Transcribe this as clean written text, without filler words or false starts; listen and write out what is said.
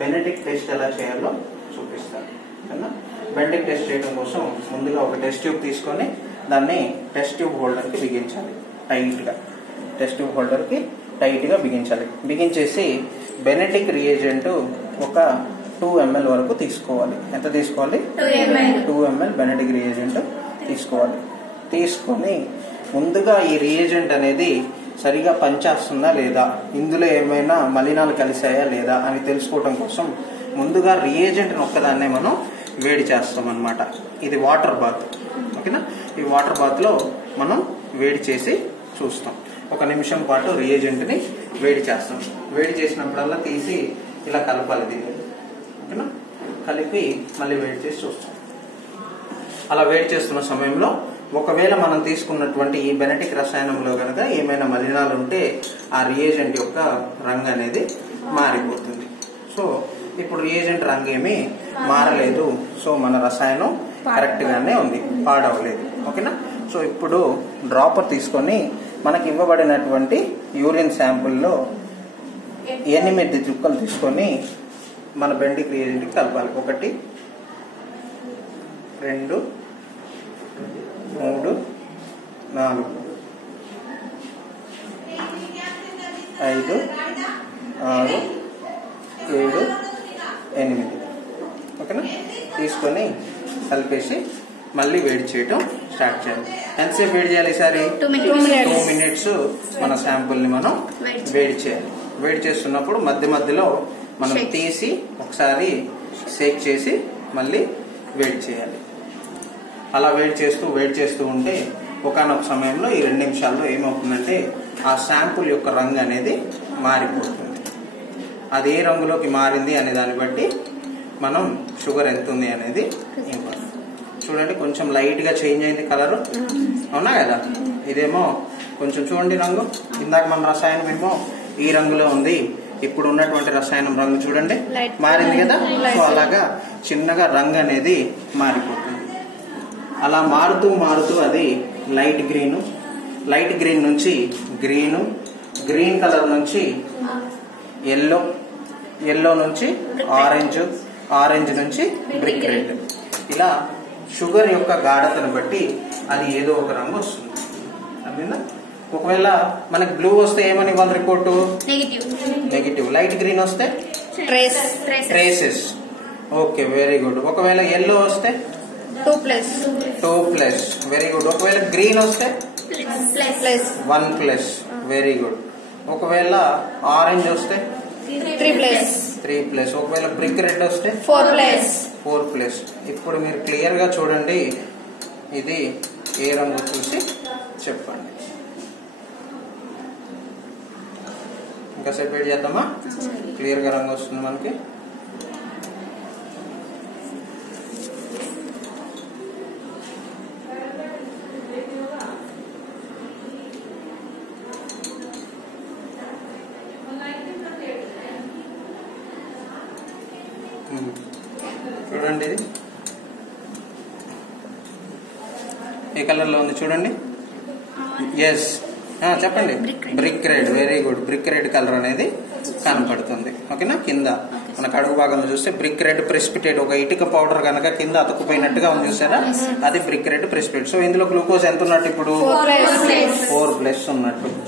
Benedict test ఎలా చేయాలో చూపిస్తాను. బెనెడిక్ట్ టెస్ట్ చేయడం కోసం ముందుగా ఒక టెస్ట్ ట్యూబ్ తీసుకొని దాన్ని టెస్ట్ ట్యూబ్ హోల్డర్ కి బిగించాలి. టైట్ గా టెస్ట్ ట్యూబ్ హోల్డర్ కి టైట్ గా బిగించాలి. బిగించేసి బెనెడిక్ట్ రియేజెంట్ ఒక 2 ml వరకు తీసుకోవాలి. ఎంత తీసుకోవాలి? 2 ml బెనెడిక్ట్ రియేజెంట్ తీసుకోవాలి. తీసుకొని ముందుగా ఈ రియేజెంట్ అనేది సరిగా పనిచేస్తుందా లేదా, ఇందులో ఏమైనా మలినాలు కలిసాయా లేదా అని తెలుసుకోవడం కోసం ముందుగా రియేజెంట్ ఒక్కదాన్నే మనం వేడి చేస్తాం అన్నమాట. ఇది వాటర్ బాత్. ఓకేనా? ఈ వాటర్ బాత్ లో మనం వేడి చేసి చూస్తాం. 1 నిమిషం పాటు రియేజెంట్ ని వేడి చేస్తాం. వేడి చేసినప్పుడల్లా తీసి ఇలా కలపాలి దీన్ని. ఓకేనా? కలిపి మళ్ళీ వేడి చేసి చూస్తాం. అలా వేడి చేస్తున్న సమయంలో ఒకవేళ మనం తీసుకున్నటువంటి ఈ బెనెడిక్ట్ రసాయనంలో కనుక ఏమైనా మలినాలు ఉంటే ఆ రియేజెంట్ యొక్క రంగు అనేది మారిపోతుంది. సో ఇప్పుడు రియేజెంట్ రంగు ఏమీ మారలేదు. సో మన రసాయనం కరెక్ట్ గానే ఉంది, పాడవలేదు. ఓకేనా? సో ఇప్పుడు డ్రాపర్ తీసుకొని మనకి ఇవ్వబడినటువంటి యూరిన్ శాంపుల్లో 8 చుక్కలు తీసుకొని మన బెనెడిక్ట్ రియేజెంట్ కి కలపాలి. 1 2 3 4 5 6 7 8. ఓకేనా? తీసుకొని కలిపేసి మళ్ళీ వేడి చేయటం స్టార్ట్ చేయాలి. ఎంతసేపు వేడి చేయాలి? ఈసారి 2 మినిట్స్ మన శాంపుల్ ని మనం వేడి చేయాలి. వేడి చేస్తున్నప్పుడు మధ్య మధ్యలో మనం తీసి ఒకసారి షేక్ చేసి మళ్ళీ వేడి చేయాలి. అలా వేడి చేస్తూ ఉంటే ఒకానొక సమయంలో ఈ 2 నిమిషాల్లో ఏమవుతుందంటే ఆ శాంపుల్ యొక్క రంగు అనేది మారిపోతుంది. అది ఏ రంగులోకి మారింది అనే దాన్ని బట్టి మనం షుగర్ ఎంత ఉంది అనేది ఇంపార్టెంట్. చూడండి, కొంచెం లైట్ గా చేంజ్ అయింది కలర్. అవునా కదా? ఇదేమో కొంచెం చూడండి రంగు. ఇందాక మన రసాయనం ఏమో ఈ రంగులో ఉంది, ఇప్పుడు ఉన్నటువంటి రసాయనం రంగు చూడండి మారింది కదా. సో అలాగా చిన్నగా రంగు అనేది మారిపోతుంది. అలా మారుతూ అది లైట్ గ్రీన్ నుంచి గ్రీన్ కలర్ నుంచి ఎల్లో నుంచి ఆరెంజ్ నుంచి బ్రిక్ రెడ్. ఇలా షుగర్ యొక్క గాఢతను బట్టి అది ఏదో ఒక రంగు వస్తుంది. అర్థమైందా? ఒకవేళ మనకి బ్లూ వస్తే ఏమని ఇవ్వాలి రిపోర్టు? నెగిటివ్. లైట్ గ్రీన్ వస్తే ట్రేసెస్. Okay, very good. ఒకవేళ ఎల్లో వస్తే 2+. Very good. ఒకవేళ గ్రీన్ వస్తే 1+. Very good. ఒకవేళ ఆరెంజ్ వస్తే 3+. ఒకవేళ బ్రిక్ రెడ్ వస్తే 4+. ఇప్పుడు మీరు క్లియర్ గా చూడండి, ఇది ఏ రంగు చూసి చెప్పండి. ఇంకా సెపరేట్ చేద్దామా? క్లియర్ గా రంగు వస్తుంది మనకి. చూడండి, ఇది ఏ కలర్ లో ఉంది చూడండి. ఎస్, చెప్పండి. Brick red. Very good. Brick red colour అనేది కనపడుతుంది. ఓకేనా? కింద మన కడుగు భాగంలో చూస్తే బ్రిక్ రెడ్ ప్రెసిపిటేట్, ఒక ఇటుక పౌడర్ కనుక కింద అతుక్కుపోయినట్టుగా ఉంది చూసారా, అది బ్రిక్ రెడ్ ప్రెసిపిటేట్. సో ఇందులో గ్లూకోజ్ ఎంత ఉన్నట్టు ఇప్పుడు? 4+ ఉన్నట్టు.